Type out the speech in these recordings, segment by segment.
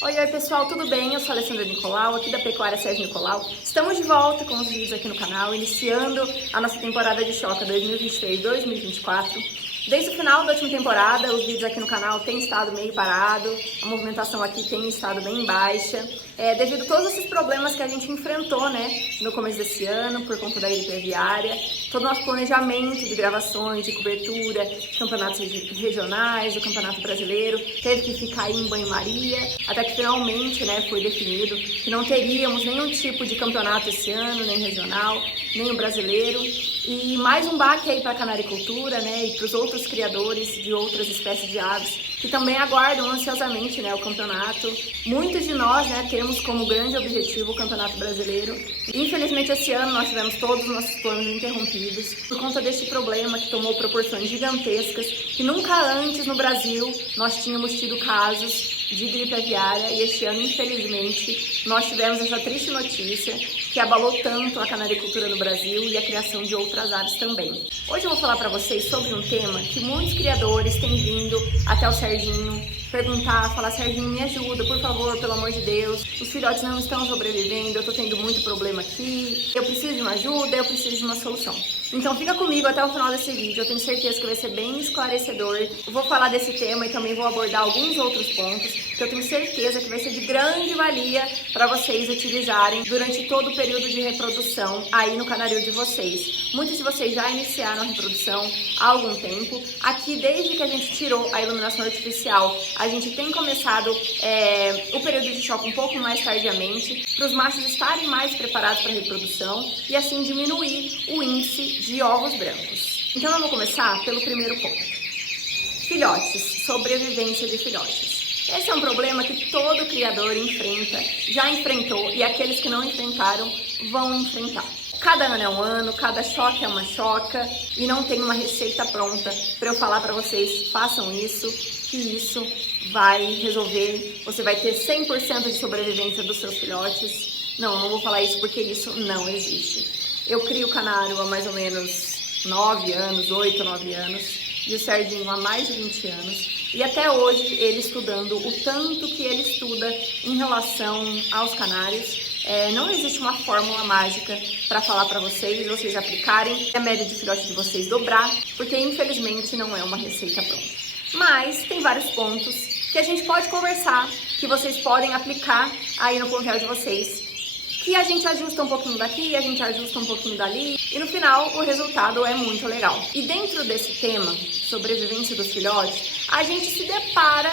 Oi pessoal, tudo bem? Eu sou a Alessandra Nicolau, aqui da Pecuária Sérgio Nicolau. Estamos de volta com os vídeos aqui no canal, iniciando a nossa temporada de choca 2023-2024. Desde o final da última temporada, os vídeos aqui no canal têm estado meio parado, a movimentação aqui tem estado bem baixa, devido a todos esses problemas que a gente enfrentou, no começo desse ano, por conta da gripe aviária, todo o nosso planejamento de gravações, de cobertura, de campeonatos regionais, do Campeonato Brasileiro, teve que ficar em banho-maria, até que finalmente, foi definido que não teríamos nenhum tipo de campeonato esse ano, nem regional, nem o brasileiro. E mais um baque aí para a canaricultura, e para os outros criadores de outras espécies de aves, que também aguardam ansiosamente, o campeonato. Muitos de nós, temos como grande objetivo o Campeonato Brasileiro. Infelizmente, esse ano nós tivemos todos os nossos planos interrompidos por conta deste problema que tomou proporções gigantescas, que nunca antes no Brasil nós tínhamos tido casos de gripe aviária, e este ano, infelizmente, nós tivemos essa triste notícia que abalou tanto a canaricultura no Brasil e a criação de outras aves também. Hoje eu vou falar para vocês sobre um tema que muitos criadores têm vindo até o Serginho falar: Serginho, me ajuda, por favor, pelo amor de Deus, os filhotes não estão sobrevivendo, eu tô tendo muito problema aqui, eu preciso de uma ajuda, eu preciso de uma solução. Então fica comigo até o final desse vídeo, eu tenho certeza que vai ser bem esclarecedor. Eu vou falar desse tema e também vou abordar alguns outros pontos que eu tenho certeza que vai ser de grande valia para vocês utilizarem durante todo o período de reprodução aí no canaril de vocês. Muitos de vocês já iniciaram a reprodução há algum tempo. Aqui, desde que a gente tirou a iluminação artificial, a gente tem começado o período de choque um pouco mais tardiamente, para os machos estarem mais preparados para a reprodução e assim diminuir o índice de ovos brancos. Então eu vou começar pelo primeiro ponto: filhotes, sobrevivência de filhotes. Esse é um problema que todo criador enfrenta, já enfrentou, e aqueles que não enfrentaram vão enfrentar. Cada ano é um ano, cada choque é uma choca, e não tem uma receita pronta para eu falar para vocês: façam isso, que isso vai resolver, você vai ter 100% de sobrevivência dos seus filhotes. Não vou falar isso porque isso não existe. Eu crio canário há mais ou menos 9 anos, 8, 9 anos, e o Serginho há mais de 20 anos. E até hoje, ele estudando o tanto que ele estuda em relação aos canários, não existe uma fórmula mágica para falar para vocês aplicarem, a média de filhote de vocês dobrar, porque infelizmente não é uma receita pronta. Mas tem vários pontos que a gente pode conversar, que vocês podem aplicar aí no plantel de vocês, que a gente ajusta um pouquinho daqui, a gente ajusta um pouquinho dali, e no final o resultado é muito legal. E dentro desse tema, sobrevivência dos filhotes, a gente se depara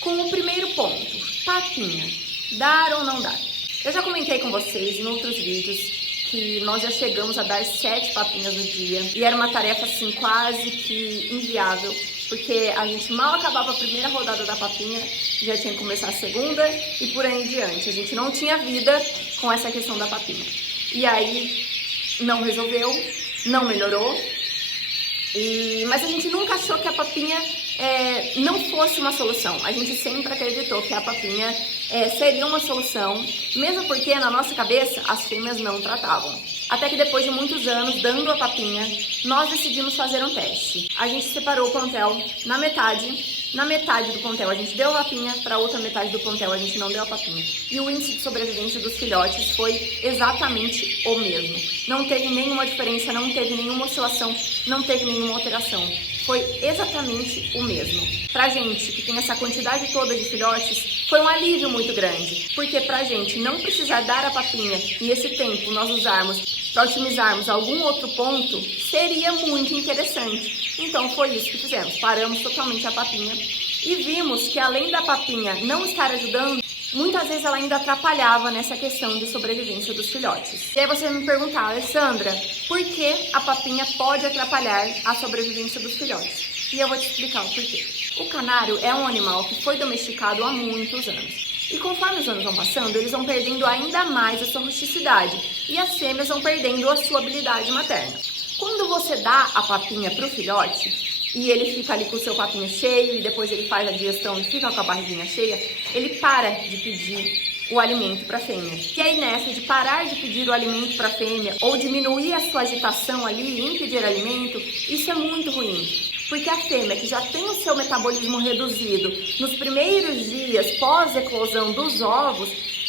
com o primeiro ponto: papinha. Dar ou não dar? Eu já comentei com vocês em outros vídeos que nós já chegamos a dar 7 papinhas no dia, e era uma tarefa assim quase que inviável, porque a gente mal acabava a primeira rodada da papinha, já tinha que começar a segunda e por aí em diante. A gente não tinha vida com essa questão da papinha. E aí não resolveu, não melhorou, mas a gente nunca achou que a papinha não fosse uma solução. A gente sempre acreditou que a papinha seria uma solução, mesmo porque na nossa cabeça as fêmeas não tratavam. Até que depois de muitos anos dando a papinha, nós decidimos fazer um teste. A gente separou o plantel na metade do plantel a gente deu a papinha, para a outra metade do plantel a gente não deu a papinha. E o índice de sobrevivência dos filhotes foi exatamente o mesmo. Não teve nenhuma diferença, não teve nenhuma oscilação, não teve nenhuma alteração. Foi exatamente o mesmo. Pra gente que tem essa quantidade toda de filhotes, foi um alívio muito grande, porque pra gente não precisar dar a papinha e esse tempo nós usarmos para otimizarmos algum outro ponto, seria muito interessante. Então foi isso que fizemos, paramos totalmente a papinha e vimos que além da papinha não estar ajudando, muitas vezes ela ainda atrapalhava nessa questão de sobrevivência dos filhotes. E aí você vai me perguntar: Alessandra, por que a papinha pode atrapalhar a sobrevivência dos filhotes? E eu vou te explicar o porquê. O canário é um animal que foi domesticado há muitos anos. E conforme os anos vão passando, eles vão perdendo ainda mais a sua rusticidade e as fêmeas vão perdendo a sua habilidade materna. Quando você dá a papinha para o filhote e ele fica ali com o seu papinho cheio e depois ele faz a digestão e fica com a barriguinha cheia, ele para de pedir o alimento para a fêmea. E aí nessa de parar de pedir o alimento para a fêmea ou diminuir a sua agitação ali em pedir alimento, isso é muito ruim. Porque a fêmea que já tem o seu metabolismo reduzido nos primeiros dias pós-eclosão dos ovos,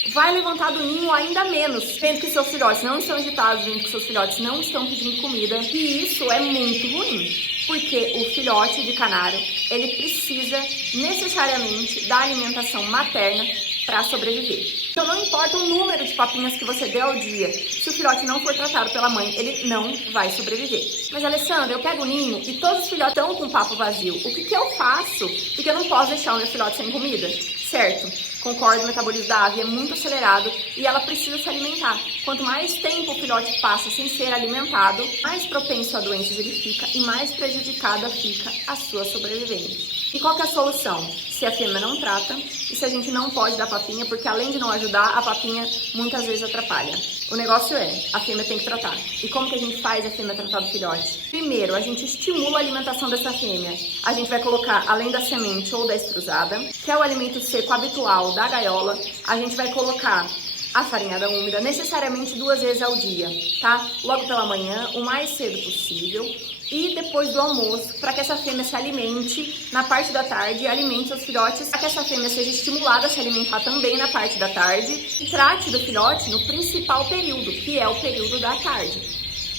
vai levantar do ninho ainda menos, vendo que seus filhotes não estão agitados, vendo que seus filhotes não estão pedindo comida. E isso é muito ruim, porque o filhote de canário, ele precisa necessariamente da alimentação materna para sobreviver. Então não importa o número de papinhas que você dê ao dia, se o filhote não for tratado pela mãe, ele não vai sobreviver. Mas Alessandra, eu pego o ninho e todos os filhotes estão com o papo vazio. O que eu faço? Porque eu não posso deixar o meu filhote sem comida, certo? Concordo, o metabolismo da ave é muito acelerado e ela precisa se alimentar. Quanto mais tempo o filhote passa sem ser alimentado, mais propenso a doenças ele fica e mais prejudicada fica a sua sobrevivência. E qual que é a solução? Se a fêmea não trata e se a gente não pode dar papinha, porque além de não ajudar, a papinha muitas vezes atrapalha. O negócio é, a fêmea tem que tratar. E como que a gente faz a fêmea tratar do filhote? Primeiro, a gente estimula a alimentação dessa fêmea. A gente vai colocar, além da semente ou da estrusada, que é o alimento seco habitual da gaiola, a gente vai colocar a farinhada úmida necessariamente 2 vezes ao dia, tá? Logo pela manhã, o mais cedo possível. E depois do almoço, para que essa fêmea se alimente na parte da tarde e alimente seus filhotes, para que essa fêmea seja estimulada a se alimentar também na parte da tarde e trate do filhote no principal período, que é o período da tarde.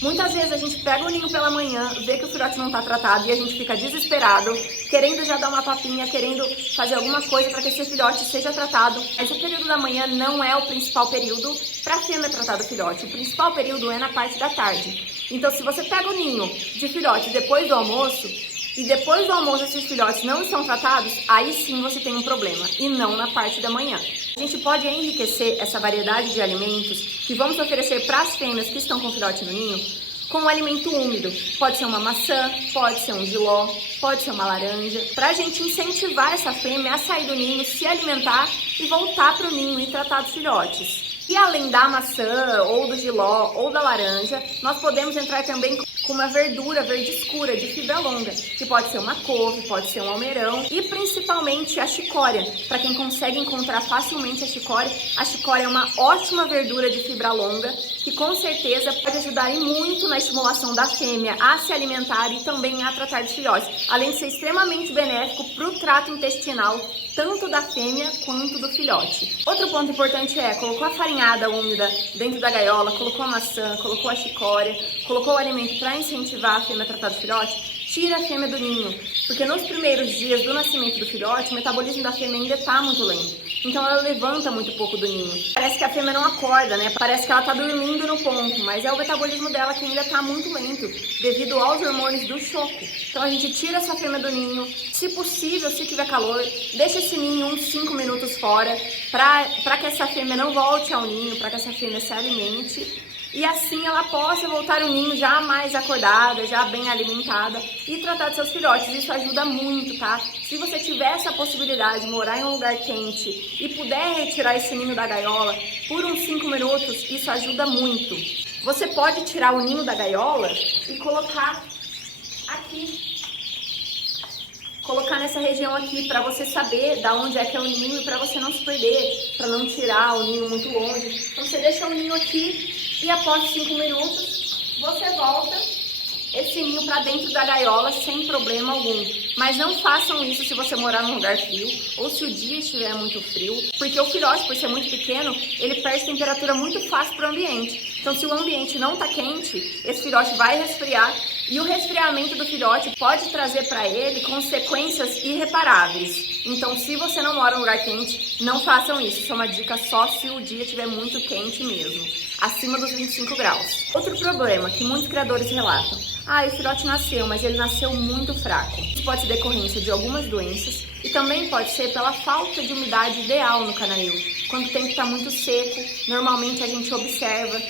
Muitas vezes a gente pega o ninho pela manhã, vê que o filhote não está tratado e a gente fica desesperado, querendo já dar uma papinha, querendo fazer alguma coisa para que esse filhote seja tratado. Mas o período da manhã não é o principal período para a fêmea tratar do filhote. O principal período é na parte da tarde. Então, se você pega o ninho de filhote depois do almoço, e depois do almoço esses filhotes não estão tratados, aí sim você tem um problema, e não na parte da manhã. A gente pode enriquecer essa variedade de alimentos que vamos oferecer para as fêmeas que estão com filhote no ninho, com um alimento úmido. Pode ser uma maçã, pode ser um jiló, pode ser uma laranja, para a gente incentivar essa fêmea a sair do ninho, se alimentar e voltar para o ninho e tratar dos filhotes. E além da maçã, ou do jiló, ou da laranja, nós podemos entrar também com uma verdura verde escura de fibra longa, que pode ser uma couve, pode ser um almeirão e principalmente a chicória. Para quem consegue encontrar facilmente a chicória é uma ótima verdura de fibra longa que com certeza pode ajudar muito na estimulação da fêmea a se alimentar e também a tratar de filhotes, além de ser extremamente benéfico para o trato intestinal tanto da fêmea quanto do filhote. Outro ponto importante é, colocou a farinhada úmida dentro da gaiola, colocou a maçã, colocou a chicória, colocou o alimento para incentivar a fêmea a tratar do filhote, tira a fêmea do ninho, porque nos primeiros dias do nascimento do filhote, o metabolismo da fêmea ainda está muito lento. Então ela levanta muito pouco do ninho. Parece que a fêmea não acorda, né? Parece que ela está dormindo no ponto, mas é o metabolismo dela que ainda está muito lento, devido aos hormônios do choco. Então a gente tira essa fêmea do ninho, se possível, se tiver calor, deixa esse ninho uns 5 minutos fora, para que essa fêmea não volte ao ninho, para que essa fêmea se alimente. E assim ela possa voltar ao ninho já mais acordada, já bem alimentada e tratar de seus filhotes. Isso ajuda muito, tá? Se você tiver essa possibilidade de morar em um lugar quente e puder retirar esse ninho da gaiola por uns 5 minutos, isso ajuda muito. Você pode tirar o ninho da gaiola e colocar aqui. Colocar nessa região aqui para você saber da onde é que é o ninho e para você não se perder, para não tirar o ninho muito longe. Então você deixa o ninho aqui e após 5 minutos você volta esse ninho para dentro da gaiola sem problema algum. Mas não façam isso se você morar num lugar frio ou se o dia estiver muito frio, porque o filhote, por ser muito pequeno, ele perde temperatura muito fácil para o ambiente. Então, se o ambiente não está quente, esse filhote vai resfriar e o resfriamento do filhote pode trazer para ele consequências irreparáveis. Então, se você não mora num lugar quente, não façam isso. Isso é uma dica só se o dia estiver muito quente mesmo, acima dos 25 graus. Outro problema que muitos criadores relatam: o filhote nasceu, mas ele nasceu muito fraco. Isso pode ser decorrência de algumas doenças e também pode ser pela falta de umidade ideal no canil. Quando o tempo está muito seco, normalmente a gente observa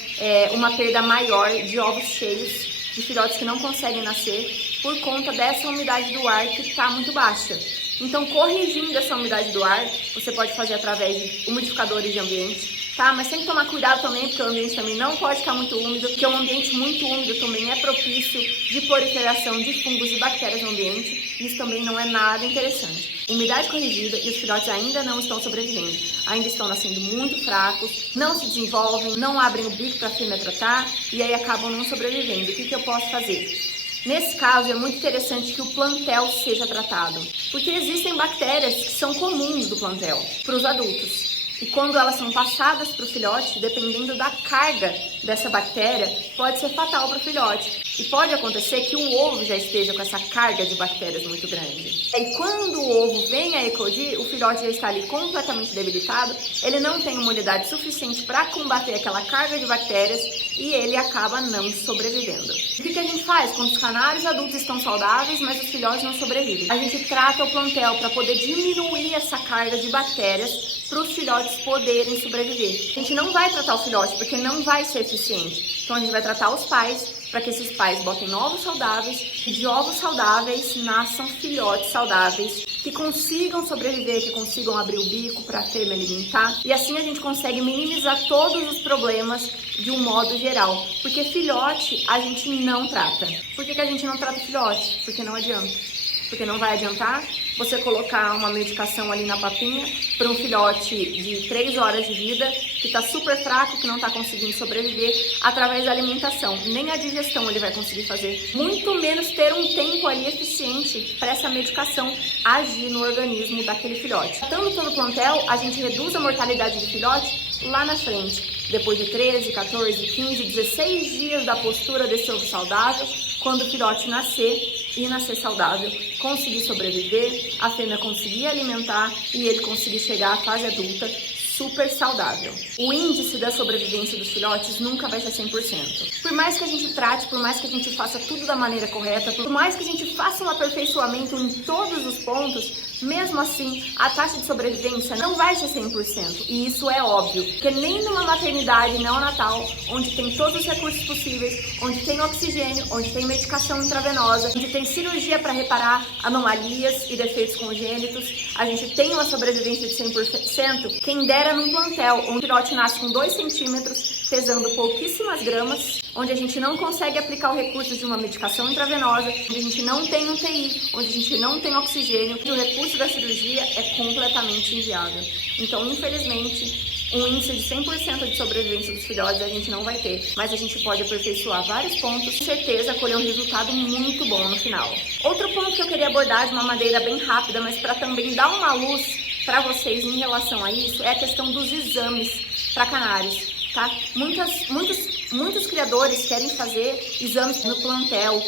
uma perda maior de ovos cheios, de filhotes que não conseguem nascer por conta dessa umidade do ar que está muito baixa. Então, corrigindo essa umidade do ar, você pode fazer através de umidificadores de ambiente, tá? Mas tem que tomar cuidado também, porque o ambiente também não pode ficar muito úmido, porque um ambiente muito úmido também é propício de proliferação de fungos e bactérias no ambiente. Isso também não é nada interessante. Umidade corrigida e os filhotes ainda não estão sobrevivendo. Ainda estão nascendo muito fracos, não se desenvolvem, não abrem o bico para a fêmea tratar e aí acabam não sobrevivendo. O que eu posso fazer? Nesse caso, é muito interessante que o plantel seja tratado, porque existem bactérias que são comuns do plantel para os adultos. E quando elas são passadas para o filhote, dependendo da carga dessa bactéria, pode ser fatal para o filhote. E pode acontecer que o ovo já esteja com essa carga de bactérias muito grande. E quando o ovo vem a eclodir, o filhote já está ali completamente debilitado, ele não tem imunidade suficiente para combater aquela carga de bactérias e ele acaba não sobrevivendo. O que a gente faz quando os canários adultos estão saudáveis, mas os filhotes não sobrevivem? A gente trata o plantel para poder diminuir essa carga de bactérias para os filhotes poderem sobreviver. A gente não vai tratar o filhote porque não vai ser eficiente. Então a gente vai tratar os pais para que esses pais botem ovos saudáveis e de ovos saudáveis nasçam filhotes saudáveis que consigam sobreviver, que consigam abrir o bico para a fêmea alimentar. E assim a gente consegue minimizar todos os problemas de um modo geral. Porque filhote a gente não trata. Por que a gente não trata filhote? Porque não adianta. Porque não vai adiantar você colocar uma medicação ali na papinha para um filhote de 3 horas de vida que está super fraco, que não está conseguindo sobreviver através da alimentação. Nem a digestão ele vai conseguir fazer. Muito menos ter um tempo ali eficiente para essa medicação agir no organismo daquele filhote. Tratando todo o plantel, a gente reduz a mortalidade de filhote lá na frente. Depois de 13, 14, 15, 16 dias da postura desse ovo saudável, quando o filhote nascer e nascer saudável, conseguir sobreviver, a fêmea conseguir alimentar e ele conseguir chegar à fase adulta super saudável. O índice da sobrevivência dos filhotes nunca vai ser 100%. Por mais que a gente trate, por mais que a gente faça tudo da maneira correta, por mais que a gente faça um aperfeiçoamento em todos os pontos, mesmo assim, a taxa de sobrevivência não vai ser 100%. E isso é óbvio, porque nem numa maternidade neonatal, onde tem todos os recursos possíveis, onde tem oxigênio, onde tem medicação intravenosa, onde tem cirurgia para reparar anomalias e defeitos congênitos, a gente tem uma sobrevivência de 100%, quem dera num plantel, onde o filhote nasce com 2 centímetros, pesando pouquíssimas gramas, onde a gente não consegue aplicar o recurso de uma medicação intravenosa, onde a gente não tem UTI, onde a gente não tem oxigênio, e o recurso da cirurgia é completamente inviável. Então, infelizmente, um índice de 100% de sobrevivência dos filhotes a gente não vai ter, mas a gente pode aperfeiçoar vários pontos, com certeza colher um resultado muito bom no final. Outro ponto que eu queria abordar de uma maneira bem rápida, mas para também dar uma luz para vocês em relação a isso, é a questão dos exames para canários. Tá? Muitos criadores querem fazer exames no plantel,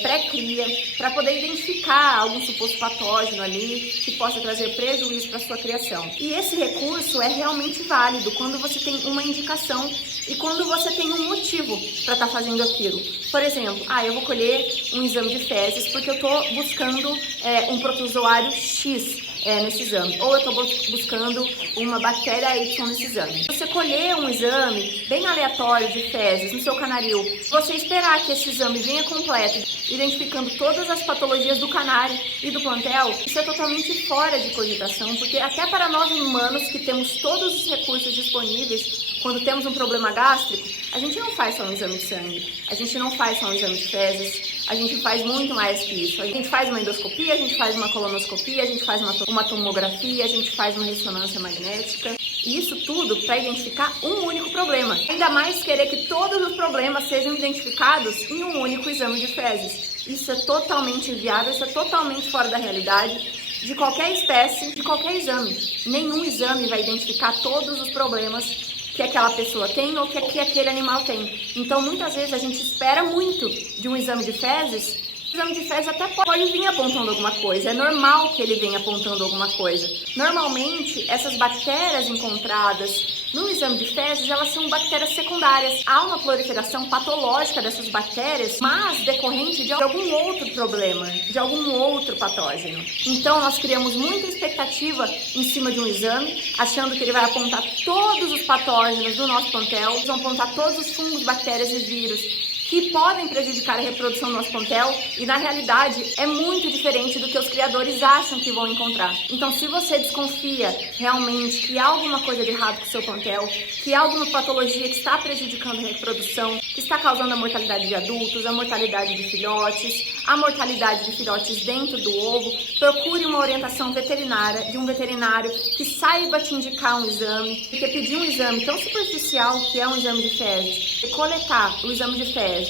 pré-cria, para poder identificar algum suposto patógeno ali que possa trazer prejuízo para sua criação. E esse recurso é realmente válido quando você tem uma indicação e quando você tem um motivo para estar fazendo aquilo. Por exemplo, eu vou colher um exame de fezes porque eu estou buscando um protozoário X nesse exame, ou eu estou buscando uma bactéria Y nesse exame. Se você colher um exame bem aleatório de fezes no seu canaril, você esperar que esse exame venha completo, identificando todas as patologias do canário e do plantel, isso é totalmente fora de cogitação, porque até para nós humanos que temos todos os recursos disponíveis, quando temos um problema gástrico, a gente não faz só um exame de sangue, a gente não faz só um exame de fezes, a gente faz muito mais que isso. A gente faz uma endoscopia, a gente faz uma colonoscopia, a gente faz uma tomografia, a gente faz uma ressonância magnética. E isso tudo para identificar um único problema. Ainda mais querer que todos os problemas sejam identificados em um único exame de fezes. Isso é totalmente inviável, isso é totalmente fora da realidade de qualquer espécie, de qualquer exame. Nenhum exame vai identificar todos os problemas que aquela pessoa tem ou que aquele animal tem. Então, muitas vezes a gente espera muito de um exame de fezes. O exame de fezes até pode vir apontando alguma coisa, é normal que ele venha apontando alguma coisa. Normalmente, essas bactérias encontradas no exame de fezes, elas são bactérias secundárias. Há uma proliferação patológica dessas bactérias, mas decorrente de algum outro problema, de algum outro patógeno. Então, nós criamos muita expectativa em cima de um exame, achando que ele vai apontar todos os patógenos do nosso plantel, vão apontar todos os fungos, bactérias e vírus que podem prejudicar a reprodução do nosso plantel, e na realidade é muito diferente do que os criadores acham que vão encontrar. Então, se você desconfia realmente que há alguma coisa de errado com o seu plantel, que há alguma patologia que está prejudicando a reprodução, que está causando a mortalidade de adultos, a mortalidade de filhotes, a mortalidade de filhotes dentro do ovo, procure uma orientação veterinária, de um veterinário que saiba te indicar um exame, porque pedir um exame tão superficial que é um exame de fezes, e coletar o exame de fezes,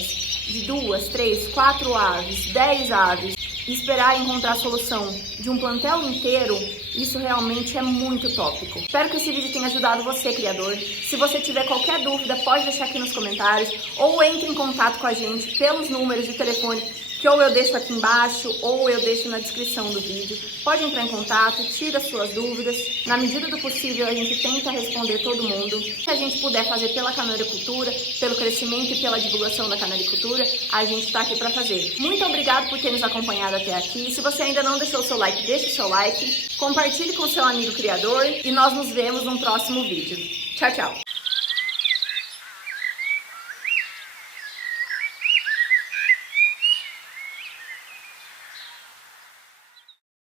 de 2, 3, 4 aves, 10 aves e esperar encontrar a solução de um plantel inteiro, isso realmente é muito utópico. Espero que esse vídeo tenha ajudado você, criador. Se você tiver qualquer dúvida, pode deixar aqui nos comentários ou entre em contato com a gente pelos números de telefone que ou eu deixo aqui embaixo ou eu deixo na descrição do vídeo. Pode entrar em contato, tira suas dúvidas. Na medida do possível, a gente tenta responder todo mundo. Se a gente puder fazer pela canaricultura, pelo crescimento e pela divulgação da canaricultura, a gente está aqui para fazer. Muito obrigado por ter nos acompanhado até aqui. Se você ainda não deixou o seu like, deixe o seu like. Compartilhe com seu amigo criador e nós nos vemos no próximo vídeo. Tchau, tchau!